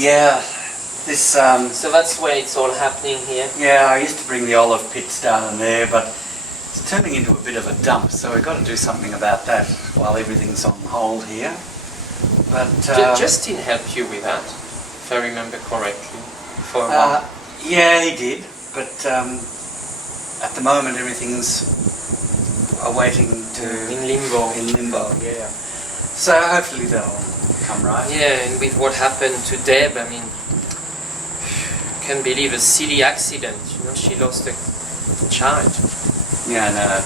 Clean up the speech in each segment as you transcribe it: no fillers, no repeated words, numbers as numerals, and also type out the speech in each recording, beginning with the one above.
Yeah, this, So that's where it's all happening here. yeah, I used to bring the olive pits down in there, but it's turning into a bit of a dump, so we've got to do something about that while everything's on hold here. But, Justin helped you with that, if I remember correctly, for a while. yeah, he did, but at the moment everything's awaiting to... In limbo. In limbo, yeah. So hopefully they'll come right. Yeah, and with what happened to Deb, I mean, can't believe a silly accident. You know, she lost a child. Yeah, no.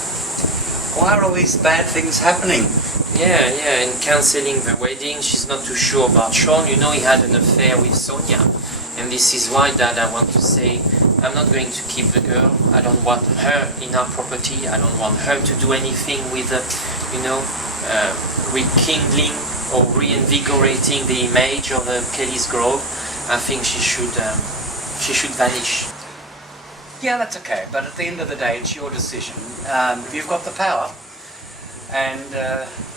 Why are all these bad things happening? Yeah, and cancelling the wedding. She's not too sure about Sean. You know, he had an affair with Sonia. And this is why, Dad, I want to say, I'm not going to keep the girl. I don't want her in our property. I don't want her to do anything with, rekindling or reinvigorating the image of Kelly's Grove. I think she should vanish. Yeah, that's okay, but at the end of the day, it's your decision. You've got the power, and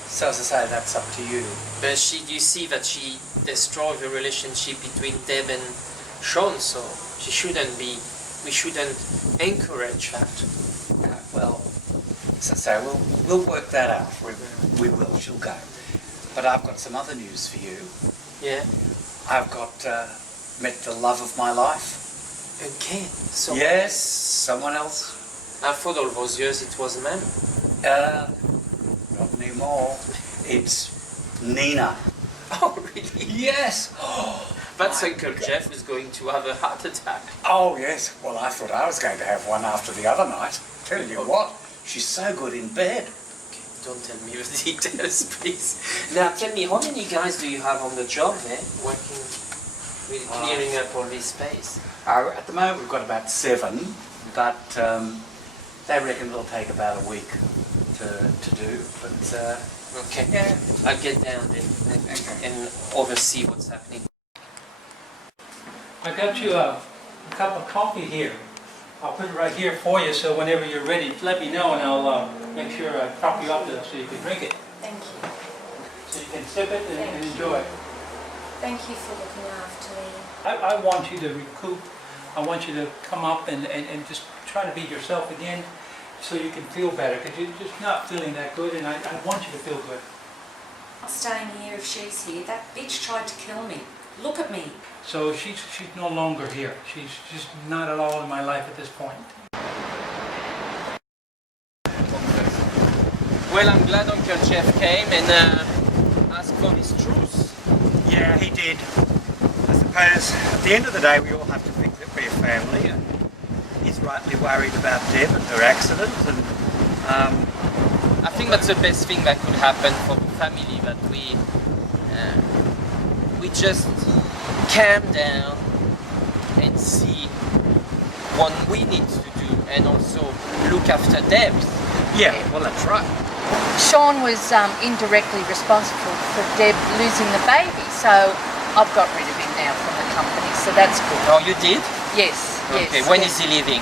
so as I say, that's up to you. But you see that she destroyed the relationship between Deb and Sean, so we shouldn't encourage that. Well, as I say, we'll work that out. We will, she'll go. But I've got some other news for you. Yeah? I've got met the love of my life. Again? So Yes, someone else. I thought all those years it was a man. Not anymore. It's Nina. Oh, really? Yes. That's My Uncle God. Jeff is going to have a heart attack. Oh, yes. Well, I thought I was going to have one after the other night. Tell you what, she's so good in bed. Okay, don't tell me the details, please. Now, tell me, how many guys do you have on the job there, working with clearing up all this space? At the moment, we've got about 7, but they reckon it'll take about a week to do. But Okay, yeah, I'll get down there and oversee what's happening. I got you a cup of coffee here. I'll put it right here for you, so whenever you're ready, let me know and I'll make sure I prop you up so you can drink it. Thank you. So you can sip it and Thank you. enjoy it. Thank you for looking after me. I want you to recoup. I want you to come up and just try to be yourself again so you can feel better, because you're just not feeling that good, and I want you to feel good. I'm staying here if she's here. That bitch tried to kill me. Look at me. So she's no longer here. She's just not at all in my life at this point. Well, I'm glad Uncle Jeff came and asked for his truth. yeah, he did. I suppose at the end of the day, we all have to think that we're family, and he's rightly worried about Deb and her accident, and I think that's the best thing that could happen for the family, that we just calm down and see what we need to do, and also look after Deb. yeah, well, that's right. Sean was indirectly responsible for Deb losing the baby, so I've got rid of him now from the company, so that's good. Oh, you did? Yes, Okay, yes. when yes. is he leaving?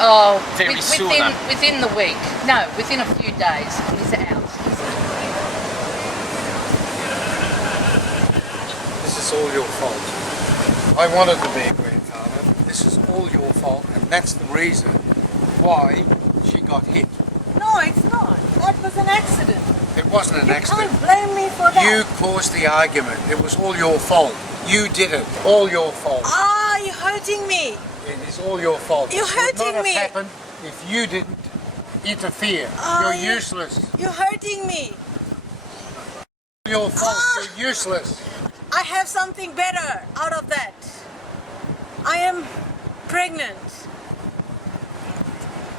Oh, Very soon, within the week. No, within a few days. He's out. This is all your fault. I wanted to be a grandfather. This is all your fault, and that's the reason why she got hit. No, it's not. That was an accident. It wasn't an You accident. can't blame me for that. You caused the argument. It was all your fault. You did it. All your fault. Ah, you're hurting me. It is all your fault. You're This would not hurting have me. happened if you didn't interfere. Ah, You're useless. You're hurting me. Your fault. Ah. You're useless. I have something better out of that. I am pregnant.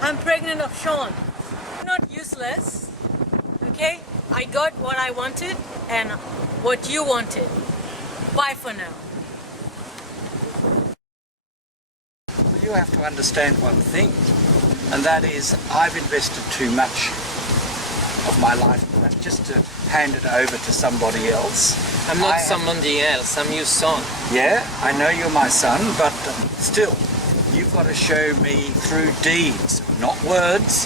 I'm pregnant of Sean. I'm not useless. Okay? I got what I wanted and what you wanted. Bye for now. Well, you have to understand one thing, and that is I've invested too much of my life just to hand it over to somebody else. I'm not I have- somebody else, I'm your son. Yeah, I know you're my son, but still, you've got to show me through deeds, not words,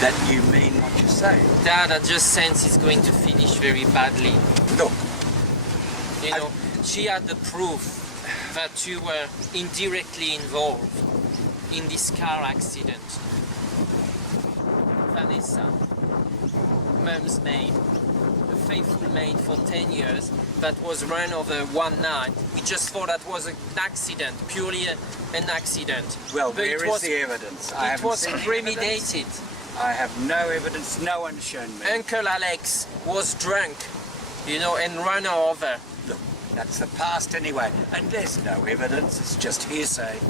that you mean what you say. Dad, I just sense it's going to finish very badly. Look, You know, she had the proof that you were indirectly involved in this car accident. Vanessa, Mum's maid, a faithful maid for 10 years that was run over one night. We just thought that was an accident, purely an accident. Well, But where it is was- the evidence? It was seen any premeditated. evidence. I have no evidence. No one's shown me. Uncle Alex was drunk, you know, and ran her over. Look, that's the past anyway. And there's no evidence. It's just hearsay.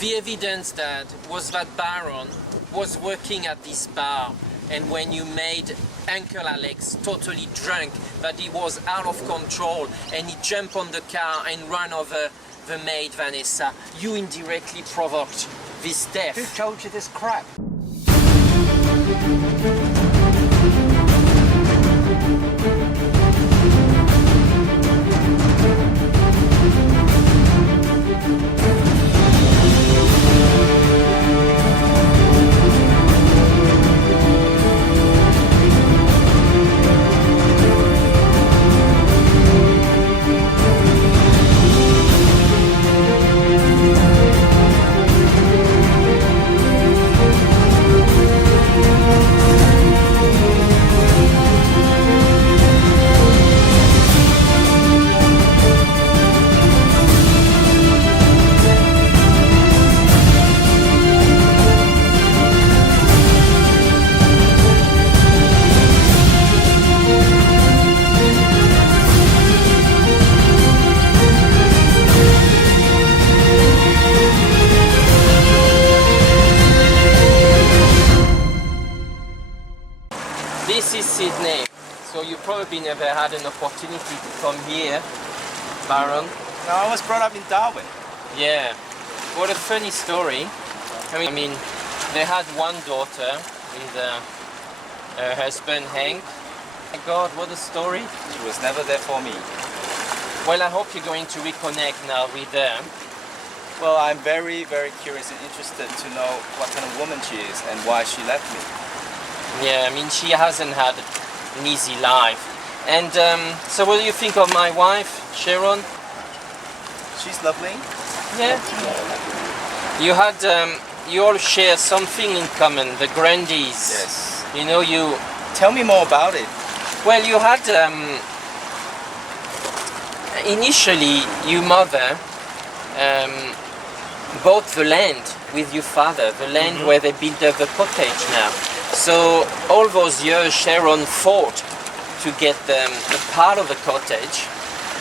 The evidence, Dad, was that Baron was working at this bar, and when you made Uncle Alex totally drunk, that he was out of control, and he jumped on the car and ran over the maid Vanessa, you indirectly provoked this death. Who told you this crap? This is Sydney, so you probably never had an opportunity to come here, Baron. No, I was brought up in Darwin. Yeah, what a funny story. I mean, they had one daughter with her husband Hank. My God, what a story. She was never there for me. Well, I hope you're going to reconnect now with her. Well, I'm very, very curious and interested to know what kind of woman she is and why she left me. Yeah, I mean, she hasn't had an easy life. And so what do you think of my wife, Sharon? She's lovely. Yeah. You had, you all share something in common, the Grandies. Yes. You know, you, Tell me more about it. well, you had, initially, your mother bought the land with your father, the land where they built up the cottage now. So all those years, Sharon fought to get a part of the cottage,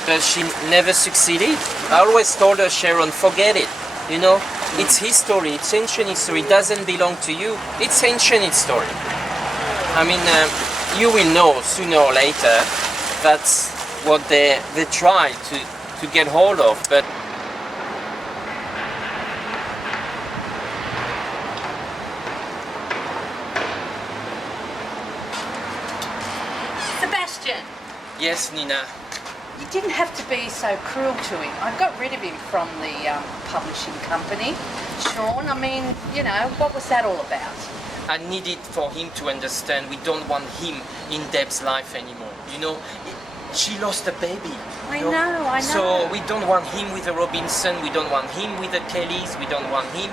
but she never succeeded. I always told her, Sharon, forget it. You know, it's history, it's ancient history, it doesn't belong to you. It's ancient history. I mean, you will know sooner or later that's what they tried to get hold of, but Sebastian, yes, Nina. you didn't have to be so cruel to him. I got rid of him from the publishing company. Sean, I mean, you know, what was that all about? I needed for him to understand we don't want him in Deb's life anymore. You know, she lost a baby. I you know, I know. So we don't want him with the Robinson, we don't want him with the Kellys, we don't want him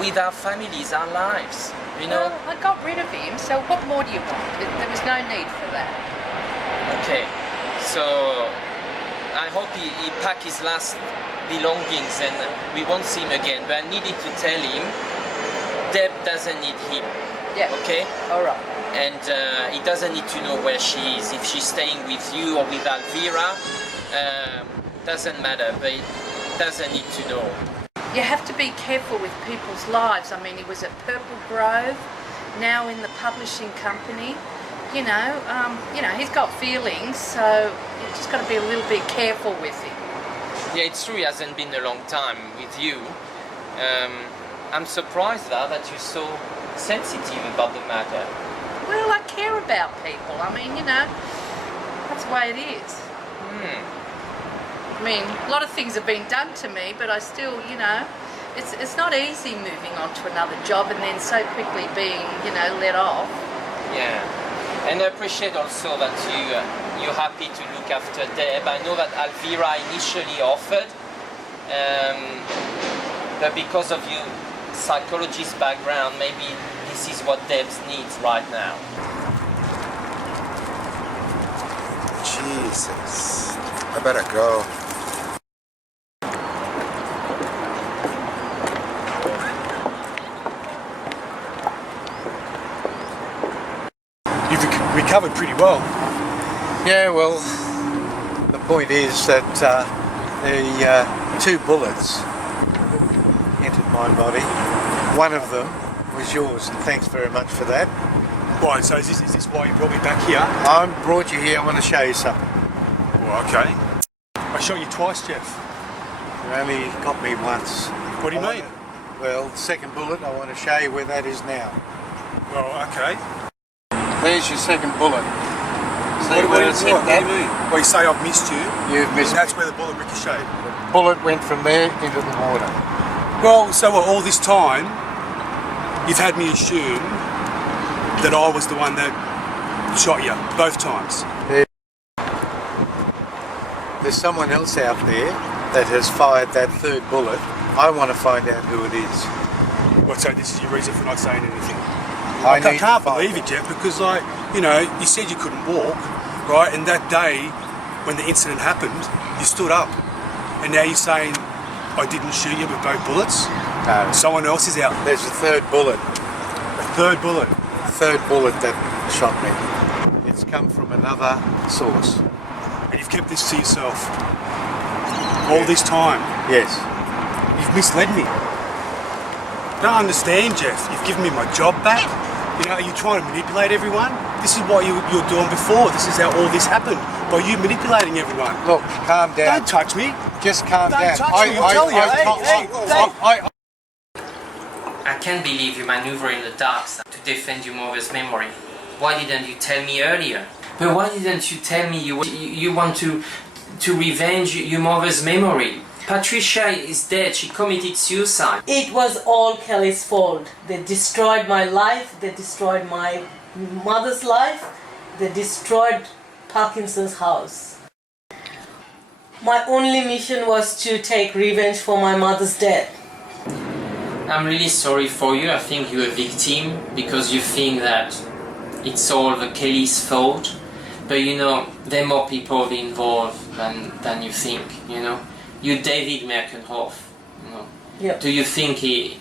with our families, our lives. You know? Well, I got rid of him, so what more do you want? There was no need for that. Okay, so I hope he pack his last belongings and we won't see him again. But I needed to tell him Deb doesn't need him. Yeah. Okay? All right. And he doesn't need to know where she is. If she's staying with you or with Alvira, doesn't matter. But he doesn't need to know. You have to be careful with people's lives. I mean, he was at Purple Grove, now in the publishing company. You know, he's got feelings, so you just got to be a little bit careful with him. Yeah, it's true. He hasn't been a long time with you. I'm surprised that you're so sensitive about the matter. Well, I care about people. I mean, you know, that's the way it is. I mean, a lot of things have been done to me, but I still, you know, it's not easy moving on to another job and then so quickly being, you know, let off. Yeah, and I appreciate also that you're happy to look after Deb. I know that Alvira initially offered, but because of your psychologist background, maybe this is what Deb needs right now. Jesus, I better go. You've recovered pretty well. Yeah, well, the point is that the 2 bullets entered my body. One of them was yours, and thanks very much for that. Right, so is this why you brought me back here? I brought you here, I want to show you something. Well, okay. I shot you twice, Jeff. You only got me once. What do you mean? Well, the second bullet, I want to show you where that is now. Well, okay. There's your second bullet. See What where do it's hit that? you mean? Well, you say I've missed you. You've missed And that's me. where the bullet ricocheted. The bullet went from there into the water. Well, so what, all this time, you've had me assume that I was the one that shot you, both times. There's someone else out there that has fired that third bullet. I want to find out who it is. Well, so this is your reason for not saying anything? I I need can't to find believe it, Jeff, because, like, you know, you said you couldn't walk, right? And that day, when the incident happened, you stood up. And now you're saying I didn't shoot you with both bullets? No. Someone else is out. There's a third bullet. A third bullet. Third bullet that shot me. It's come from another source. And you've kept this to yourself all this time. Yes. You've misled me. Don't understand, Jeff. You've given me my job back. You know, are you trying to manipulate everyone? This is what you were doing before. This is how all this happened. By you manipulating everyone. Look, calm down. Don't touch me. Just calm Don't down. touch me, I'll tell you. I can't believe you maneuver in the dark to defend your mother's memory. Why didn't you tell me earlier? But why didn't you tell me you want to revenge your mother's memory? Patricia is dead. She committed suicide. It was all Kelly's fault. They destroyed my life, they destroyed my mother's life, they destroyed Parkinson's house. My only mission was to take revenge for my mother's death. I'm really sorry for you. I think you're a victim because you think that it's all the Kelly's fault. But you know, there are more people involved than you think, you know. You're David Merkenhoff, you know. Yep. Do you think he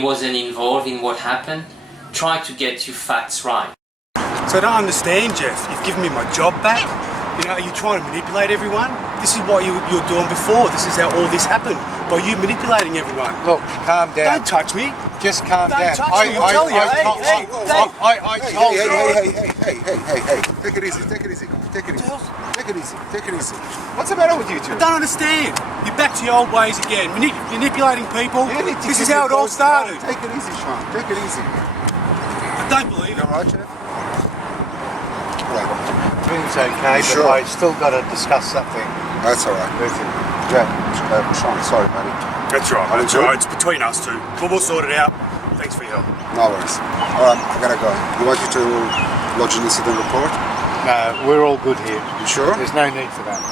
wasn't involved in what happened? Try to get your facts right. So I don't understand, Jeff. You've given me my job back. You know, are you trying to manipulate everyone? This is what you were doing before. This is how all this happened. By you manipulating everyone. Look, calm down. Don't touch me. Just calm Don't down. touch me, I'll tell you. Hey, told you. Hey, take it easy, take it easy, take it easy, take it easy, take it easy. What's the matter with you two? I don't understand. You're back to your old ways again. Manipulating people. You need to This is keep how your it all voice started. down. Take it easy, Sean, take it easy. I don't believe You it. alright, Jeff? Right. Everything's okay, Sure. but I still got to discuss something That's alright. with you. Sean, sorry, buddy. That's right. Are you That's good? right. It's between us two. But we'll sort it out. Thanks for your help. No worries. Alright, I gotta go. You want you to lodge an incident report? No, we're all good here. You sure? There's no need for that.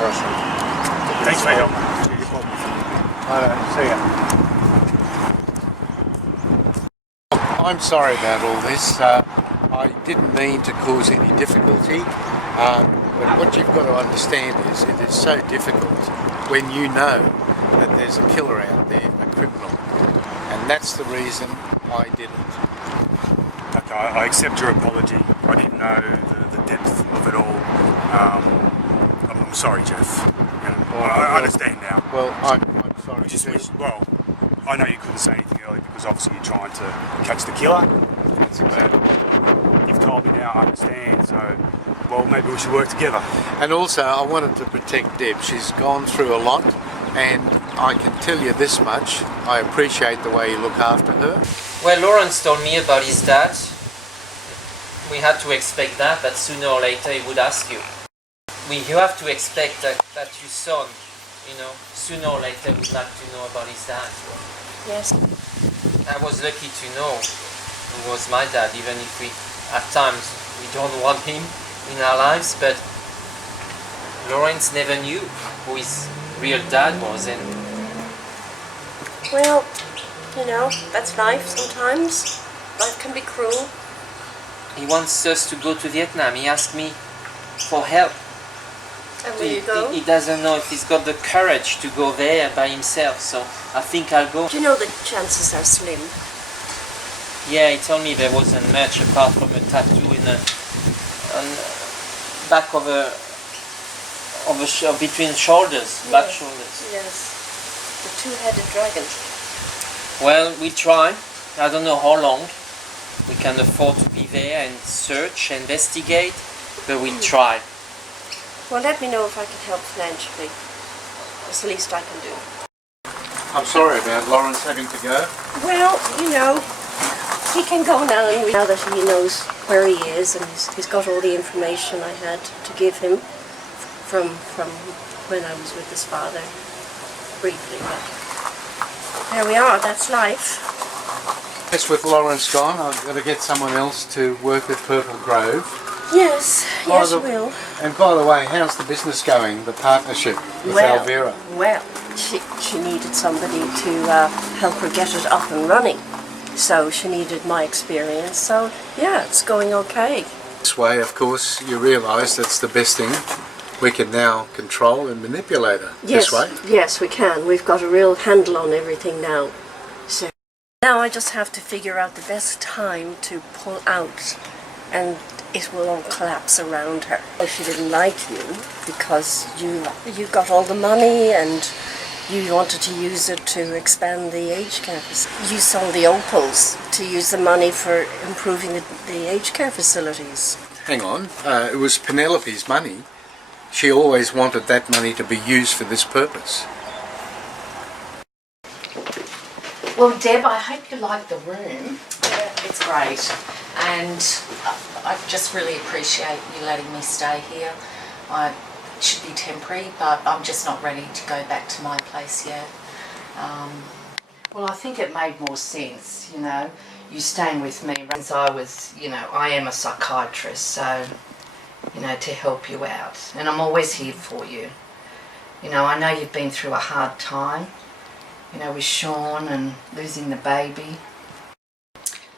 Alright, Sean. Thanks for your help. I don't see ya. I'm sorry about all this. I didn't mean to cause any difficulty, but what you've got to understand is it is so difficult when you know that there's a killer out there, a criminal, and that's the reason I did it. Okay, I accept your apology. I didn't know the depth of it all. I'm sorry, Jeff. You know, I understand now. Well, I'm sorry. We just wish, well, I know you couldn't say anything earlier because obviously you're trying to catch the killer. That's exactly. You've told me now, I understand, so, well, maybe we should work together. And also, I wanted to protect Deb. She's gone through a lot, and I can tell you this much, I appreciate the way you look after her. Well, Lawrence told me about his dad. We had to expect that sooner or later he would ask you. You have to expect that your son, you know, sooner or later would like to know about his dad. Yes. I was lucky to know who was my dad, even if at times we don't want him, in our lives, but Lawrence never knew who his real dad was, and Well, you know, that's life sometimes. Life can be cruel. he wants us to go to Vietnam. He asked me for help. And will you go? He doesn't know if he's got the courage to go there by himself, so I think I'll go. Do you know the chances are slim? Yeah, he told me there wasn't much apart from a tattoo in the on back of between shoulders, back Yes. shoulders. Yes. The two-headed dragon. Well, we try. I don't know how long we can afford to be there and search, investigate, but we try. Well, let me know if I can help financially. It's the least I can do. I'm sorry about Lawrence having to go. Well, you know, he can go now, and now that he knows where he is, and he's got all the information I had to give him from when I was with his father, briefly. But there we are. That's life. Yes, with Lawrence gone, I've got to get someone else to work at Purple Grove. Yes, By yes, the- you will. And by the way, how's the business going, the partnership with Alvera? Well, she needed somebody to help her get it up and running. So she needed my experience. So yeah, it's going okay. This way, of course, you realise that's the best thing. We can now control and manipulate her Yes, this way. yes, we can. We've got a real handle on everything now. So now I just have to figure out the best time to pull out, and it will all collapse around her. She didn't like you because you got all the money and you wanted to use it to expand the aged care facility. You sold the opals to use the money for improving the aged care facilities. Hang on, it was Penelope's money. She always wanted that money to be used for this purpose. Well, Deb, I hope you like the room. It's great. And I just really appreciate you letting me stay here. It should be temporary, but I'm just not ready to go back to my place yet. Well, I think it made more sense, you know, you staying with me, as I was, you know, I am a psychiatrist, so, you know, to help you out. And I'm always here for you. You know, I know you've been through a hard time, you know, with Sean and losing the baby.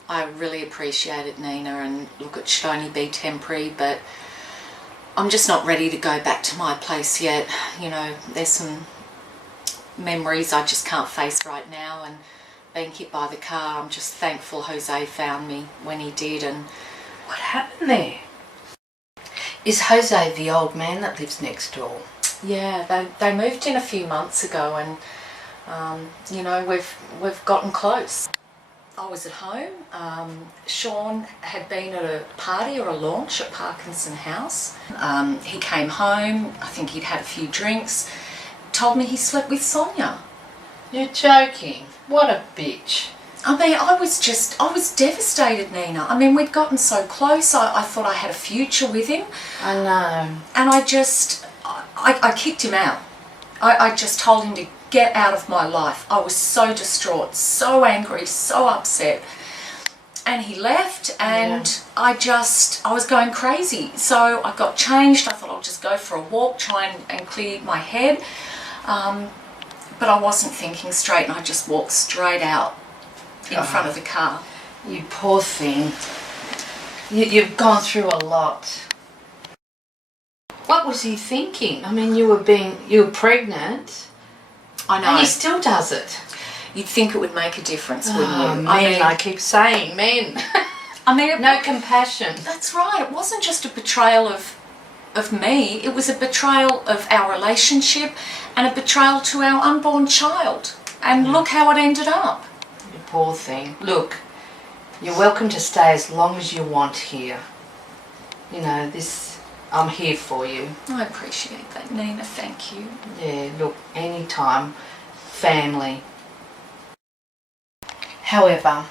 I really appreciate it, Nina, and look, it should only be temporary, but I'm just not ready to go back to my place yet. You know, there's some memories I just can't face right now, and being hit by the car, I'm just thankful Jose found me when he did. And What happened there? Is Jose the old man that lives next door? yeah, they moved in a few months ago, and you know, we've gotten close. I was at home. Sean had been at a party or a launch at Parkinson House. He came home, I think he'd had a few drinks, told me he slept with Sonia. You're joking. What a bitch. I mean, I was devastated, Nina. I mean, we'd gotten so close. I thought I had a future with him. I know. And I kicked him out. I just told him to get out of my life. I was so distraught, so angry, so upset. And he left, and I was going crazy. So I got changed. I thought I'll just go for a walk, try and clear my head. But I wasn't thinking straight, and I just walked straight out in front of the car. You poor thing. You've gone through a lot. What was he thinking? I mean, you were pregnant. I know. And he still does it. You'd think it would make a difference, wouldn't you? Men, I keep saying, men. I mean, no compassion. That's right. It wasn't just a betrayal of me. It was a betrayal of our relationship and a betrayal to our unborn child. And look how it ended up. You poor thing. Look, you're welcome to stay as long as you want here. You know, I'm here for you. I appreciate that, Nina. Thank you. Yeah, look, anytime. Family. However,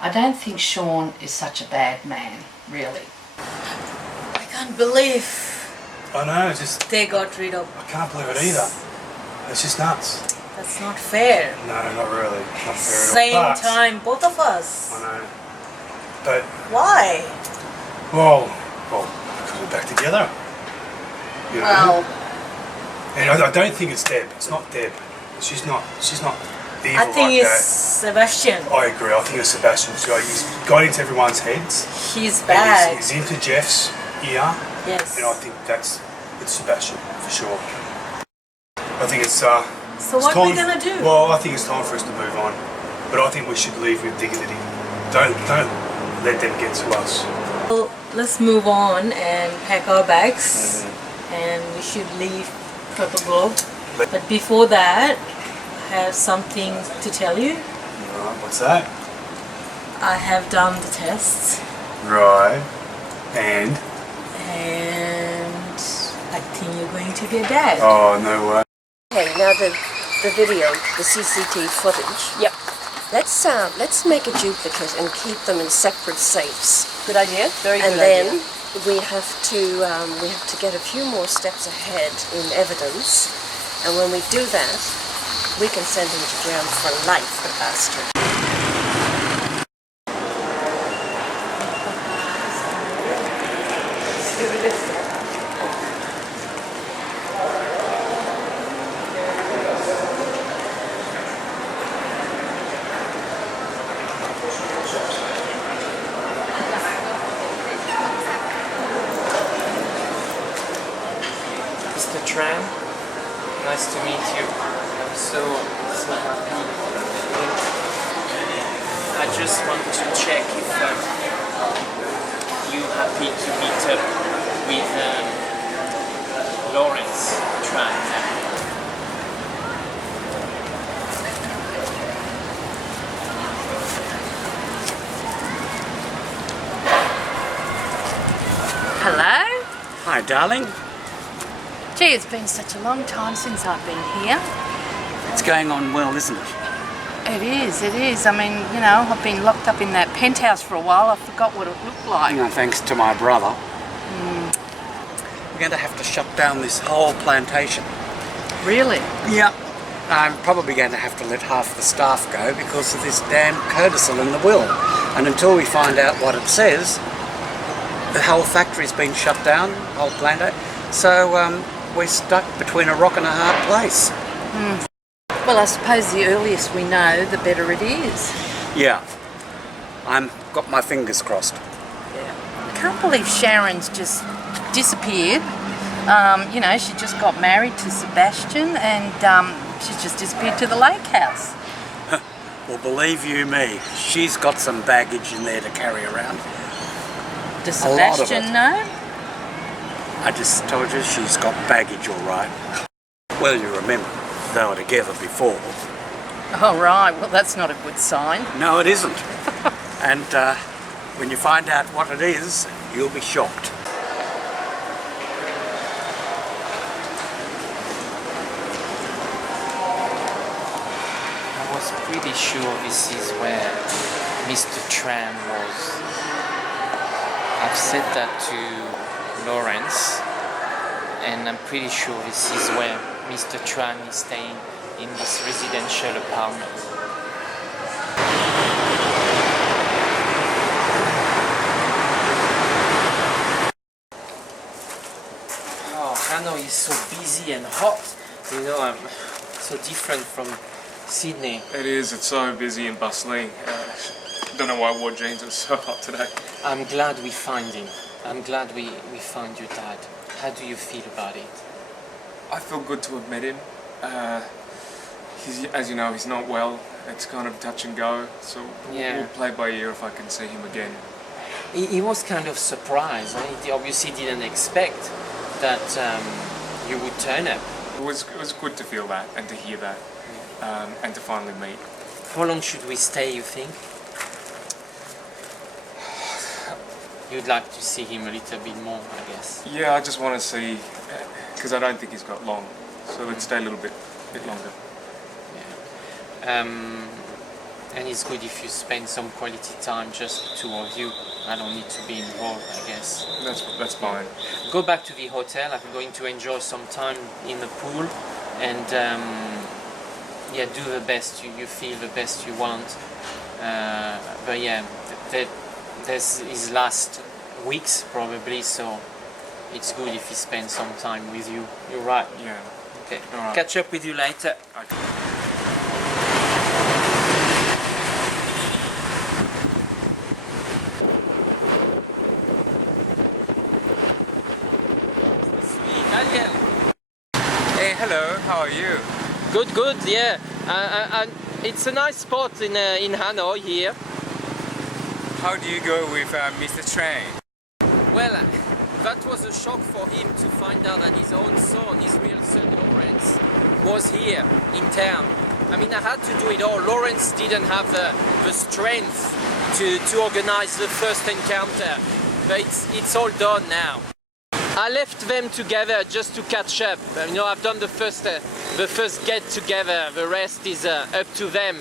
I don't think Sean is such a bad man, really. I can't believe I know, it's just, they got rid of. I can't believe it either. It's just nuts. That's not fair. No, not really. Not fair Same at all. But, time, both of us. I know. But, Why? well, because of it back together. You know? Well, And I don't think it's Deb. It's not Deb. She's not evil I think like it's that. Sebastian. I agree. I think it's Sebastian. So he's got into everyone's heads. He's And bad. he's into Jeff's ear. Yes. And I think it's Sebastian for sure. I think it's So it's what time, we gonna do? Well, I think it's time for us to move on. But I think we should leave with dignity. Don't let them get to us. Well, let's move on and pack our bags, and we should leave Purple Grove. But before that, I have something to tell you. Right, what's that? I have done the tests, Right. And? I think you're going to be a dad. Oh, no way. okay, now the video, the CCTV footage. Yep. Let's make a duplicate and keep them in separate safes. Good idea. Very And good then idea. we have to get a few more steps ahead in evidence. And when we do that, we can send him to jail for life, the bastard. Mr. Tran, nice to meet you. I'm so happy. I just want to check if you're happy to meet up with Lawrence Tran. Hello? Hi, darling. Gee, it's been such a long time since I've been here. It's going on well, isn't it? It is, it is. I mean, you know, I've been locked up in that penthouse for a while. I forgot what it looked like. You know, thanks to my brother. We're going to have to shut down this whole plantation. Really? Yeah. I'm probably going to have to let half the staff go because of this damn codicil in the will. And until we find out what it says, the whole factory's been shut down, the whole plantation. So we're stuck between a rock and a hard place. Well, I suppose the earliest we know, the better it is. Yeah. I'm got my fingers crossed. I can't believe Sharon's just disappeared. You know, she just got married to Sebastian and she's just disappeared to the lake house. Well, believe you me, she's got some baggage in there to carry around. Does A lot of Sebastian it. know? I just told you she's got baggage, all right. Well, you remember, they were together before. Oh, right. Well, that's not a good sign. No, it isn't. And when you find out what it is, you'll be shocked. I was pretty sure this is where Mr. Tran was. I've said that to Lawrence, and I'm pretty sure this is where Mr. Tran is staying in this residential apartment. Oh, Hanoi is so busy and hot. You know, I'm so different from Sydney. It is, it's so busy and bustling. Don't know why I wore jeans, it was so hot today. I'm glad we find him. I'm glad we found your dad. How do you feel about it? I feel good to have met him. He's, as you know, he's not well. It's kind of touch and go, so Yeah. we'll play by ear if I can see him again. He was kind of surprised. He obviously didn't expect that you would turn up. It was good to feel that and to hear that and to finally meet. How long should we stay, you think? You'd like to see him a little bit more, I guess. Yeah, I just want to see, because I don't think he's got long, so let's stay a little bit longer. And it's good if you spend some quality time, just the two of you. I don't need to be involved, I guess. That's fine. Go back to the hotel. I'm going to enjoy some time in the pool, and yeah, do the best you feel, the best you want. But yeah, there's his last weeks probably, so it's good if he spends some time with you. You're right. Yeah. Okay. All right. Catch up with you later. Daniel. Hey, hello. How are you? Good, good. Yeah. And it's a nice spot in Hanoi here. How do you go with Mr. Train? Well, that was a shock for him to find out that his own son, his real son Lawrence, was here in town. I mean, I had to do it all. Lawrence didn't have the strength to organize the first encounter, but it's all done now. I left them together just to catch up. You know, I've done the first get together. The rest is up to them.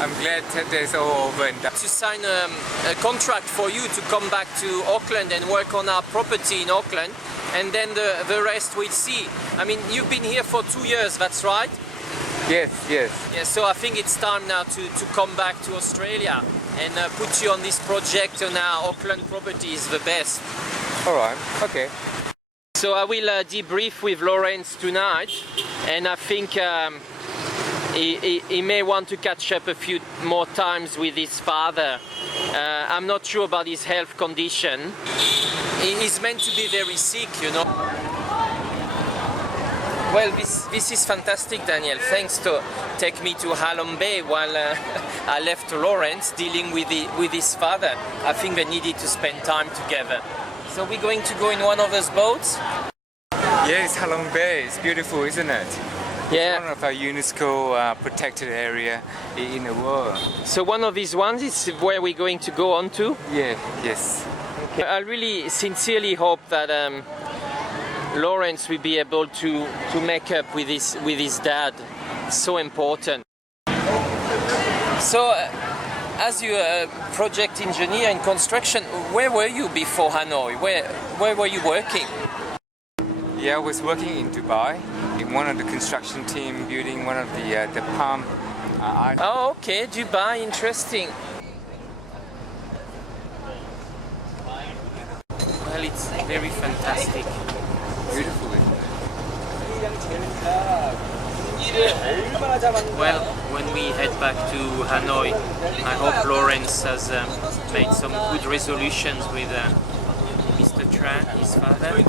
I'm glad that it's all over and done. To sign a contract for you to come back to Auckland and work on our property in Auckland, and then the rest we'll see. I mean, you've been here for 2 years, that's right? Yes, yes. Yeah, so I think it's time now to come back to Australia and put you on this project on our Auckland property is the best. All right, okay. So I will debrief with Lawrence tonight, and I think he may want to catch up a few more times with his father. I'm not sure about his health condition. He's meant to be very sick, you know. Well, this is fantastic, Daniel. Thanks to take me to Halong Bay while I left Lawrence dealing with his father. I think they needed to spend time together. So we're going to go in one of those boats? Yes, Halong Bay. It's beautiful, isn't it? Yeah. It's one of our UNESCO protected area in the world. So one of these ones is where we're going to go on to? Yeah, yes. Okay. I really sincerely hope that Lawrence will be able to make up with his dad. It's so important. So, as you're a project engineer in construction, where were you before Hanoi? Where were you working? Yeah, I was working in Dubai in one of the construction team building one of the Palm Island. Oh, okay, Dubai, interesting. Well, it's very fantastic. Beautiful. Well, when we head back to Hanoi, I hope Lawrence has made some good resolutions with Mr. Tran, his father.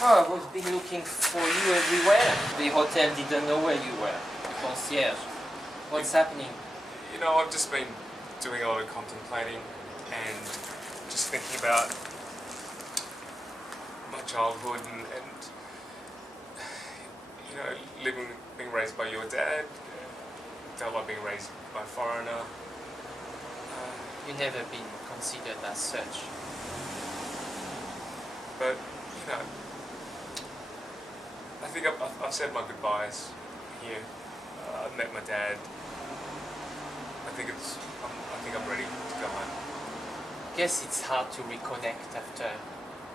Oh, I was been looking for you everywhere. The hotel didn't know where you were. Concierge. What's happening? You know, I've just been doing a lot of contemplating and just thinking about my childhood and you know, being raised by your dad, felt like being raised by a foreigner. You've never been considered as such. But, you know, I think I've said my goodbyes here. I've met my dad. I think I'm ready to go home. Guess it's hard to reconnect after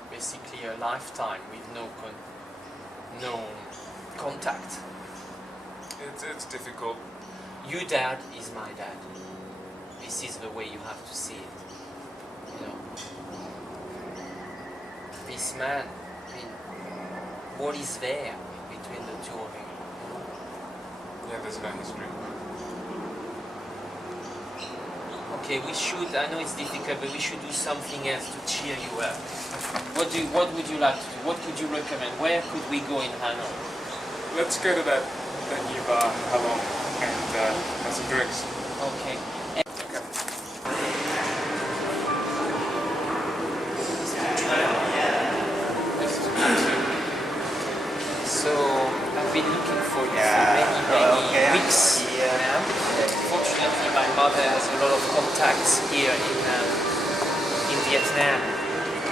basically a lifetime with no contact. It's difficult. Your dad is my dad. This is the way you have to see it. You know, this man. I mean, what is there between the two of you? Yeah, there's no history. Okay, we should, I know it's difficult, but we should do something else to cheer you up. What would you like to do? What could you recommend? Where could we go in Hanoi? Let's go to that new bar, Halong, and have some drinks. Okay. So, I've been looking for you for many weeks now. Fortunately, my mother has a lot of contacts here in Vietnam.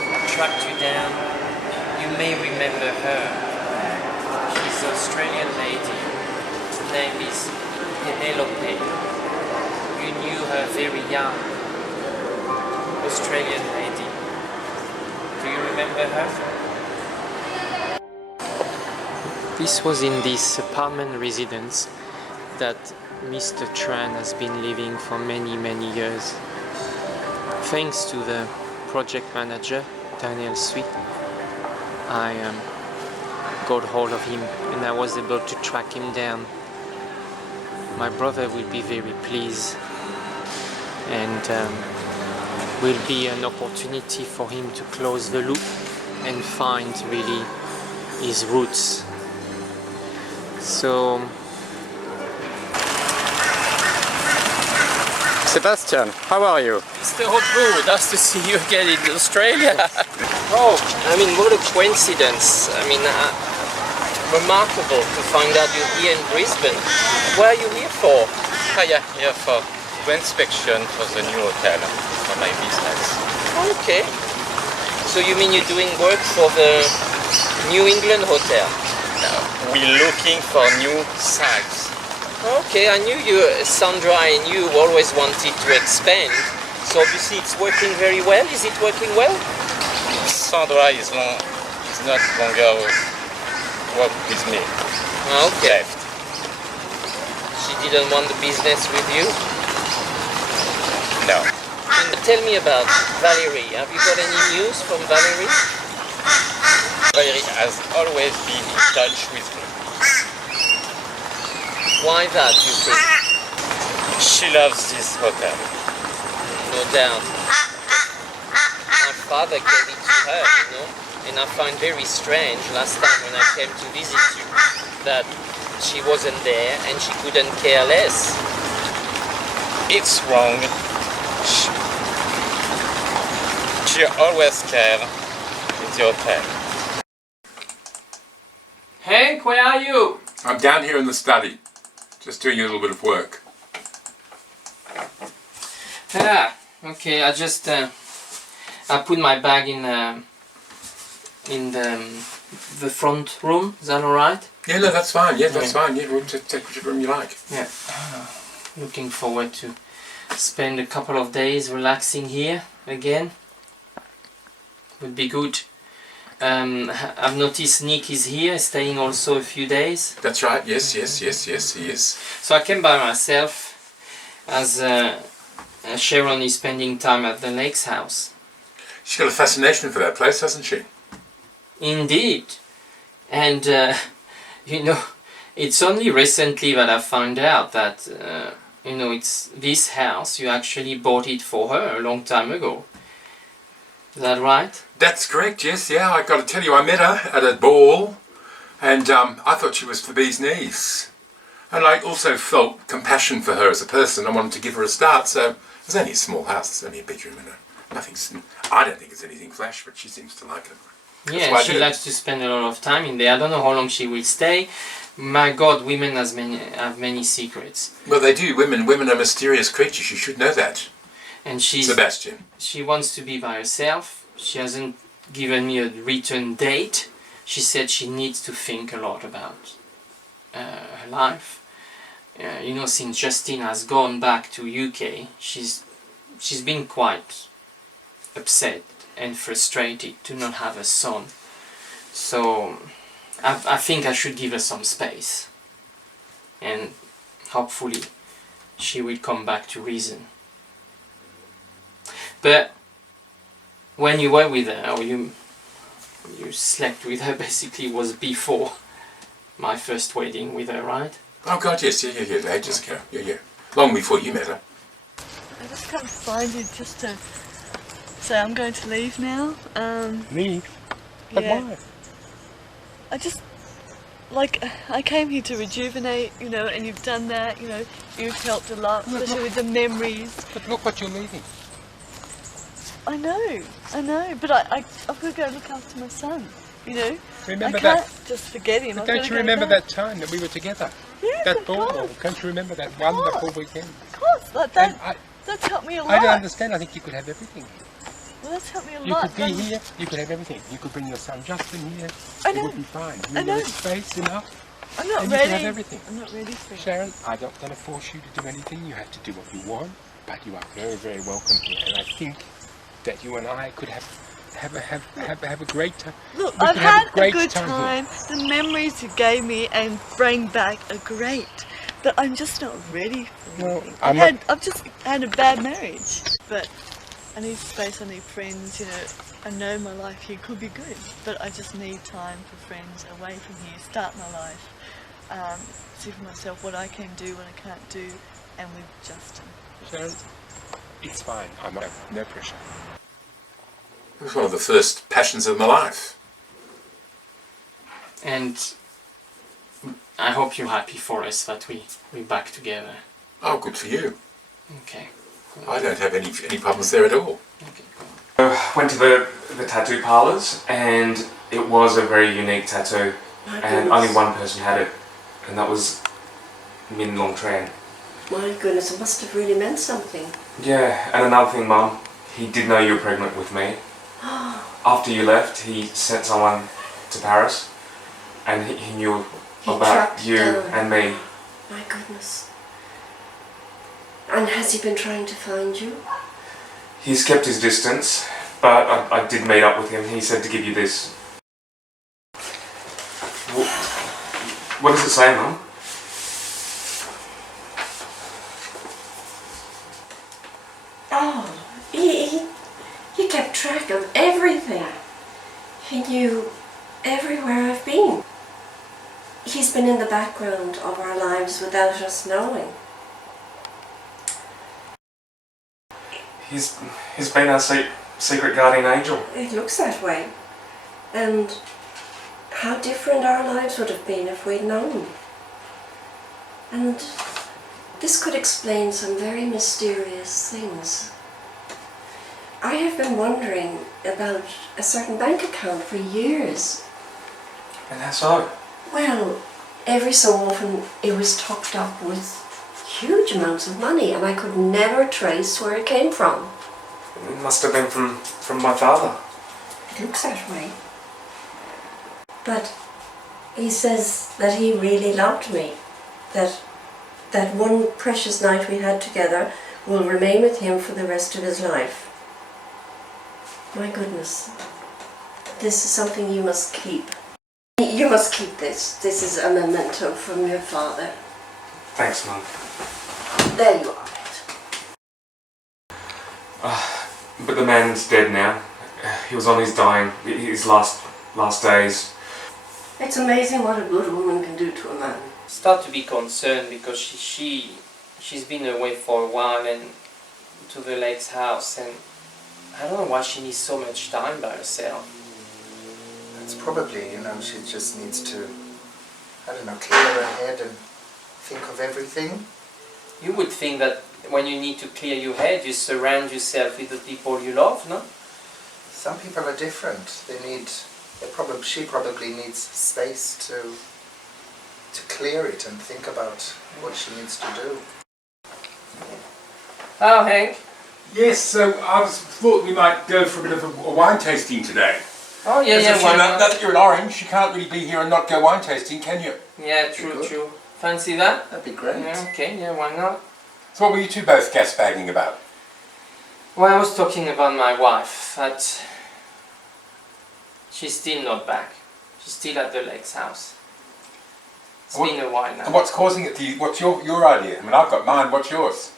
I tracked you down. You may remember her. She's an Australian lady. Her name is Penelope. You knew her very young. Australian lady. Do you remember her? This was in this apartment residence that Mr. Tran has been living for many years. Thanks to the project manager, Daniel Sweet, I got hold of him and I was able to track him down. My brother will be very pleased, and will be an opportunity for him to close the loop and find really his roots. So, Sebastian, how are you? Mr. Hotboo, nice to see you again in Australia. Oh, I mean, what a coincidence. I mean, remarkable to find out you're here in Brisbane. What are you here for? Yeah, here for inspection for the new hotel for my business. Okay. So you mean you're doing work for the New England Hotel? No, we're looking for new sites. Okay, I knew you, Sandra, and you always wanted to expand. So obviously it's working very well. Is it working well? Sandra is not longer work with me. Okay. She didn't want the business with you? No. And tell me about Valerie. Have you got any news from Valerie? Valerie has always been in touch with me. Why that, you think? She loves this hotel. No doubt. My father gave it to her, you know, and I find very strange last time when I came to visit you that she wasn't there and she couldn't care less. It's wrong. She always cared with the hotel. Hank, where are you? I'm down here in the study, just doing a little bit of work. Ah, okay. I just I put my bag in the front room. Is that all right? Yeah, no, that's fine. Yeah, that's fine. Yeah, we'll take whichever room you like. Yeah. Looking forward to spend a couple of days relaxing here again. Would be good. I've noticed Nick is here, staying also a few days. That's right. Yes, he is. So I came by myself, as Sharon is spending time at the Lake's house. She's got a fascination for that place, hasn't she? Indeed. And, you know, it's only recently that I found out that, you know, it's this house, you actually bought it for her a long time ago. Is that right? That's correct, yes, yeah. I got to tell you, I met her at a ball, and I thought she was for bee's knees. And I also felt compassion for her as a person. I wanted to give her a start, so it was only a small house. It's only a bedroom and I don't think it's anything flash, but she seems to like it. Yeah, she likes to spend a lot of time in there. I don't know how long she will stay. My God, women have many secrets. Well, they do. Women are mysterious creatures. You should know that. And she's Sebastian. She wants to be by herself. She hasn't given me a return date. She said she needs to think a lot about her life. You know, since Justine has gone back to UK, she's been quite upset and frustrated to not have a son. So I think I should give her some space, and hopefully she will come back to reason. But when you were with her, or you slept with her, basically was before my first wedding with her, right? Oh God, yes, yeah, ages ago, yeah. Long before you met her. I just come to find you just to say I'm going to leave now. Leave? But yeah. why? I just, like, I came here to rejuvenate, you know, and you've done that, you know, you've helped a lot, especially with the memories. But look what you're leaving. I know, but I've got to go look after my son, you know. Remember I can't that? just forget him. But I've don't got to you go remember back. that time that we were together? Yes, that of ball? course. Can't you remember that wonderful weekend? Of course, like that, that's helped me a lot. I don't understand. I think you could have everything. Well, that's helped me a lot. You could be That's- here, you could have everything. You could bring your son Justin here. I It know. would be fine. I You know. have space enough. I'm not and ready. You can have everything. I'm not ready for it. Sharon, I'm not going to force you to do anything. You have to do what you want. But you are very, very welcome here. And I think that you and I could have have a great time. Look, We I've can have had a great good time time. The memories you gave me and bring back are great. But I'm just not ready for anything. I've just had a bad marriage. But I need space, I need friends, you know. I know my life here could be good, but I just need time for friends away from here, start my life, see for myself what I can do, what I can't do, and with Justin. Sharon, it's fine. I'm no pressure. It was one of the first passions of my life. And I hope you're happy for us that we're back together. Oh, good for you. Okay. I don't have any problems there at all. Went to the tattoo parlours, and it was a very unique tattoo, and only one person had it, and that was Min Long Tran. My goodness, it must have really meant something. Yeah, and another thing, Mum, he did know you were pregnant with me. After you left, he sent someone to Paris, and he knew about tracked you down. and me. My goodness. And has he been trying to find you? He's kept his distance, but I did meet up with him. He said to give you this. What does it say, Mum? Oh, he kept track of everything. He knew everywhere I've been. He's been in the background of our lives without us knowing. He's been our secret guardian angel. It looks that way. And how different our lives would have been if we'd known. And this could explain some very mysterious things. I have been wondering about a certain bank account for years. And how so? Well, every so often it was topped up with huge amounts of money, and I could never trace where it came from. It must have been from my father. It looks that way. But he says that he really loved me, that one precious night we had together will remain with him for the rest of his life. My goodness, this is something you must keep. You must keep this. This is a memento from your father. Thanks, Mum. There you are. But the man's dead now. He was on his last days. It's amazing what a good woman can do to a man. Start to be concerned because she's been away for a while and to the Lake's house, and I don't know why she needs so much time by herself. It's probably, she just needs to, clear her head and think of everything. You would think that when you need to clear your head, you surround yourself with the people you love, no? Some people are different. She probably needs space to clear it and think about what she needs to do. Oh, Hank. Yes, so I thought we might go for a bit of a wine tasting today. Oh, yeah, why now not? that you're in Orange, you can't really be here and not go wine tasting, can you? Yeah, true. Fancy that? That'd be great. Yeah, okay, yeah, why not? So what were you two both gasbagging about? Well, I was talking about my wife, that she's still not back. She's still at the Lake's house. It's been a while now. And what's causing it to you? What's your idea? I mean, I've got mine, what's yours?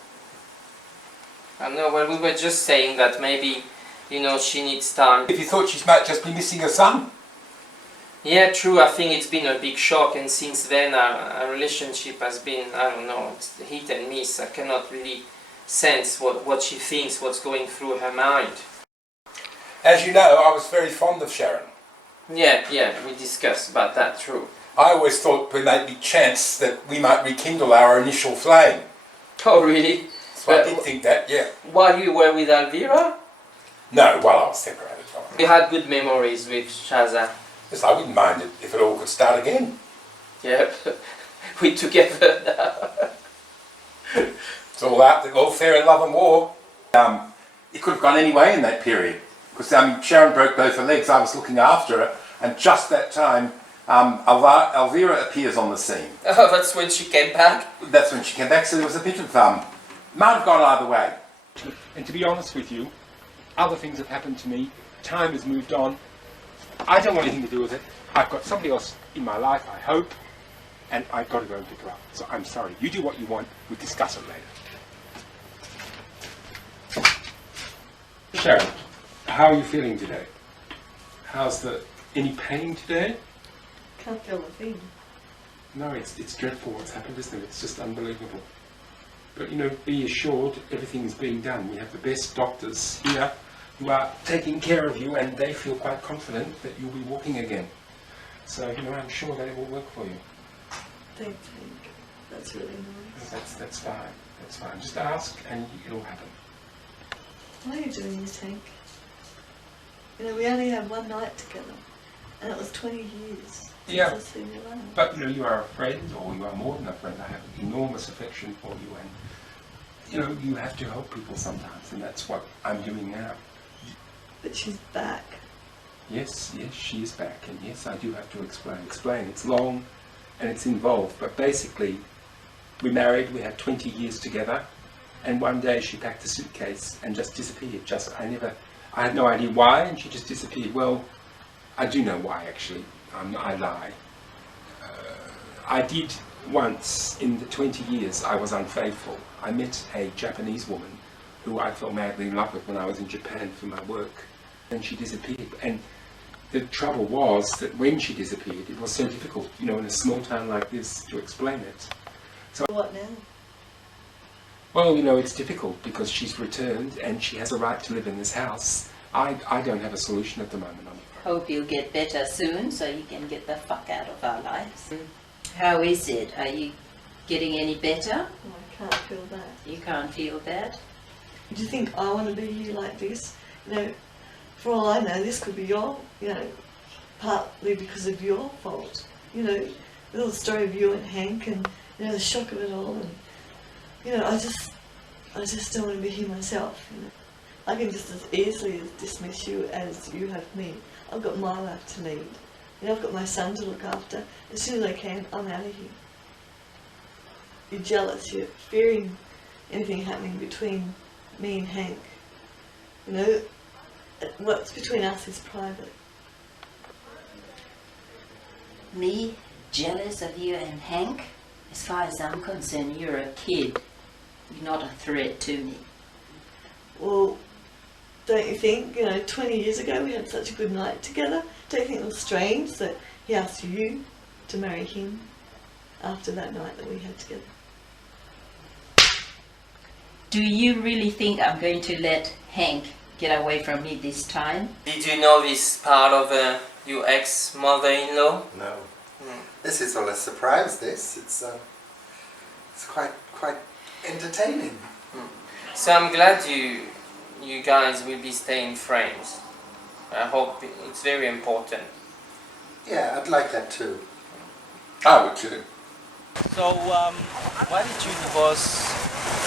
I know, well, we were just saying that maybe, she needs time. If you thought she might just be missing her son? Yeah, true, I think it's been a big shock, and since then our relationship has been, it's hit and miss. I cannot really sense what she thinks, what's going through her mind. As you know, I was very fond of Sharon. Yeah, we discussed about that, true. I always thought there might be chance that we might rekindle our initial flame. Oh, really? So I did think that, yeah. While you were with Elvira? No, while I was separated. You had good memories with Shaza. Yes, I wouldn't mind it if it all could start again. Yeah, we're together now. It's all fair in love and war. It could have gone any way in that period. Because Sharon broke both her legs, I was looking after her, and just that time, Elvira appears on the scene. Oh, that's when she came back? That's when she came back, so there was a bit of, might have gone either way. And to be honest with you, other things have happened to me time has moved on. I don't want anything to do with it. I've got somebody else in my life, I hope, and I've got to go and pick her up. So I'm sorry. You do what you want. We'll discuss it later. Sharon, how are you feeling today? Any pain today? Can't feel a thing. No, it's dreadful what's happened, isn't it? It's just unbelievable. But, you know, be assured everything's being done. We have the best doctors here who are taking care of you, and they feel quite confident that you'll be walking again. So, you know, I'm sure that it will work for you. Thank you. That's really nice. That's fine. That's fine. Just ask and it'll happen. Why are you doing this, Hank? You know, we only had one night together, and it was 20 years. Yeah. Since I've seen you alone. But, you know, you are a friend, or you are more than a friend. I have enormous affection for you, and, you know, you have to help people sometimes, and that's what I'm doing now. But she's back. Yes, she is back, and yes, I do have to explain. It's long and it's involved, but basically, we married, we had 20 years together, and one day she packed a suitcase and just disappeared. I had no idea why, and she just disappeared. Well, I do know why, actually. I lie. I did once, in the 20 years I was unfaithful. I met a Japanese woman who I fell madly in love with when I was in Japan for my work, and she disappeared. And the trouble was that when she disappeared, it was so difficult, you know, in a small town like this, to explain it. So what now? Well, you know, it's difficult because she's returned and she has a right to live in this house. I don't have a solution at the moment. Hope you'll get better soon so you can get the fuck out of our lives. How is it? Are you getting any better? Oh, I can't feel that. You can't feel that? Do you think I want to be here like this? You know, for all I know, this could be your, you know, partly because of your fault. You know, the little story of you and Hank and, you know, the shock of it all. And, you know, I just don't want to be here myself. You know. I can just as easily dismiss you as you have me. I've got my life to lead. You know, I've got my son to look after. As soon as I can, I'm out of here. You're jealous, you're fearing anything happening between me and Hank. You know, what's between us is private. Me? Jealous of you and Hank? As far as I'm concerned, you're a kid. You're not a threat to me. Well, don't you think, you know, 20 years ago we had such a good night together? Don't you think it was strange that he asked you to marry him after that night that we had together? Do you really think I'm going to let Hank get away from me this time? Did you know this part of your ex-mother-in-law? No. This is all a surprise, this. It's quite entertaining. So I'm glad you guys will be staying friends. I hope it's very important. Yeah, I'd like that too. I would too. So, why did you divorce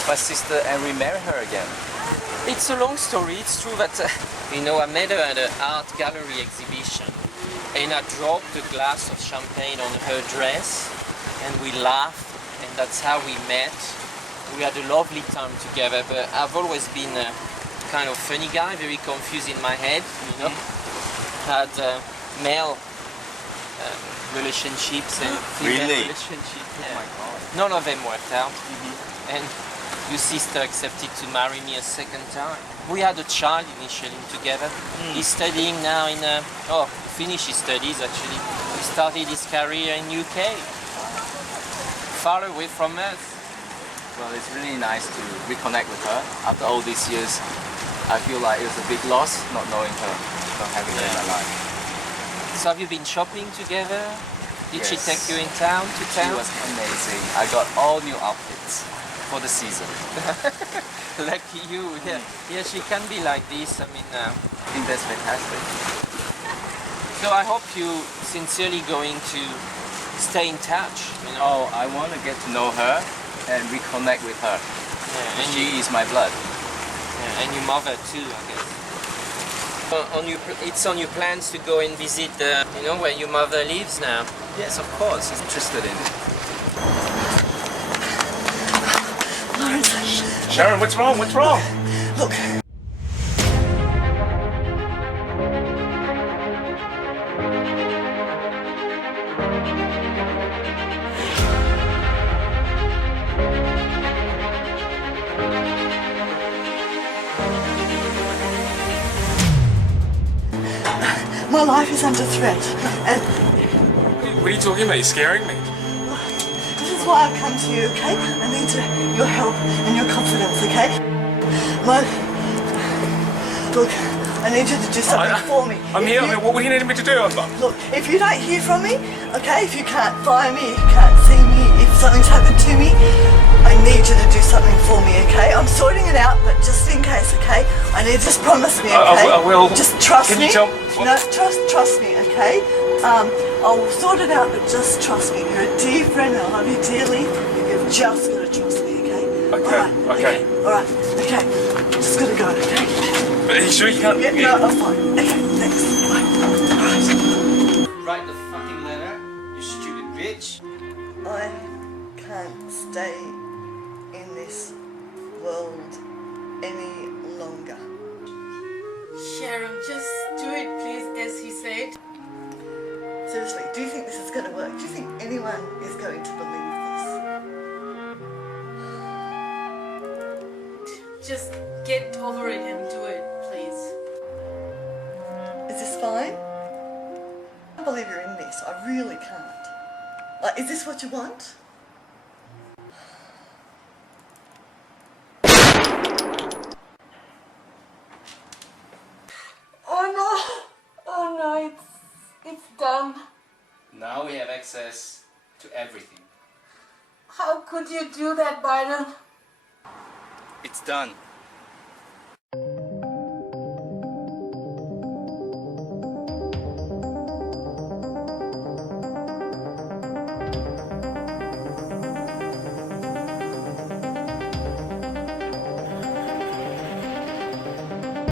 my sister and remarry her again? It's a long story. It's true that, you know, I met her at an art gallery exhibition and I dropped a glass of champagne on her dress and we laughed and that's how we met. We had a lovely time together, but I've always been a kind of funny guy, very confused in my head, you know. Had male relationships and female relationships. Yeah. Oh my God. None of them worked out. And your sister accepted to marry me a second time. We had a child initially together. He's studying now in, finished his studies actually. He started his career in UK. Far away from us. Well, it's really nice to reconnect with her. After all these years, I feel like it was a big loss not knowing her, not having her in my life. So have you been shopping together? Did she take you in town to She town? was amazing. I got all new outfits for the season. Lucky you. Yeah. Yeah, she can be like this. I mean, I think that's fantastic. So I hope you sincerely going to stay in touch. You know? Oh, I want to get to know her and reconnect with her. Yeah, and she is my blood. Yeah, and your mother too, I guess. It's on your plans to go and visit, you know, where your mother lives now. Yes, of course. I'm interested in it. Sharon, what's wrong? What's wrong? Look. My life is under threat. And What are you talking about? You're scaring me. this is why I've come to you, okay? I need your help and your confidence, okay? Look, I need you to do something for me. I'm here. What do you need me to do? Look, if you don't hear from me, okay, if you can't find me, you can't see me, if something's happened to me, I need you to do something for me, okay? I'm sorting it out, but just in case, okay? I need just promise me, okay? I will. Just trust Can me. you tell? No, trust me, okay? I'll sort it out, but just trust me. You're a dear friend, and I love you dearly. You've just got to trust me, okay? Okay. All right, okay. Just gotta go, okay? But are you sure you can't? Yeah, no, I'm fine. Okay, thanks. Bye. All right. Write the fucking letter, you stupid bitch. I can't stay in this world any longer. Sharon, just do it, please, as he said. Seriously, do you think this is going to work? Do you think anyone is going to believe this? Just get over it and do it, please. Is this fine? I can't believe you're in this. I really can't. Like, is this what you want? Oh no, it's done. Now we have access to everything. How could you do that, Biden? It's done.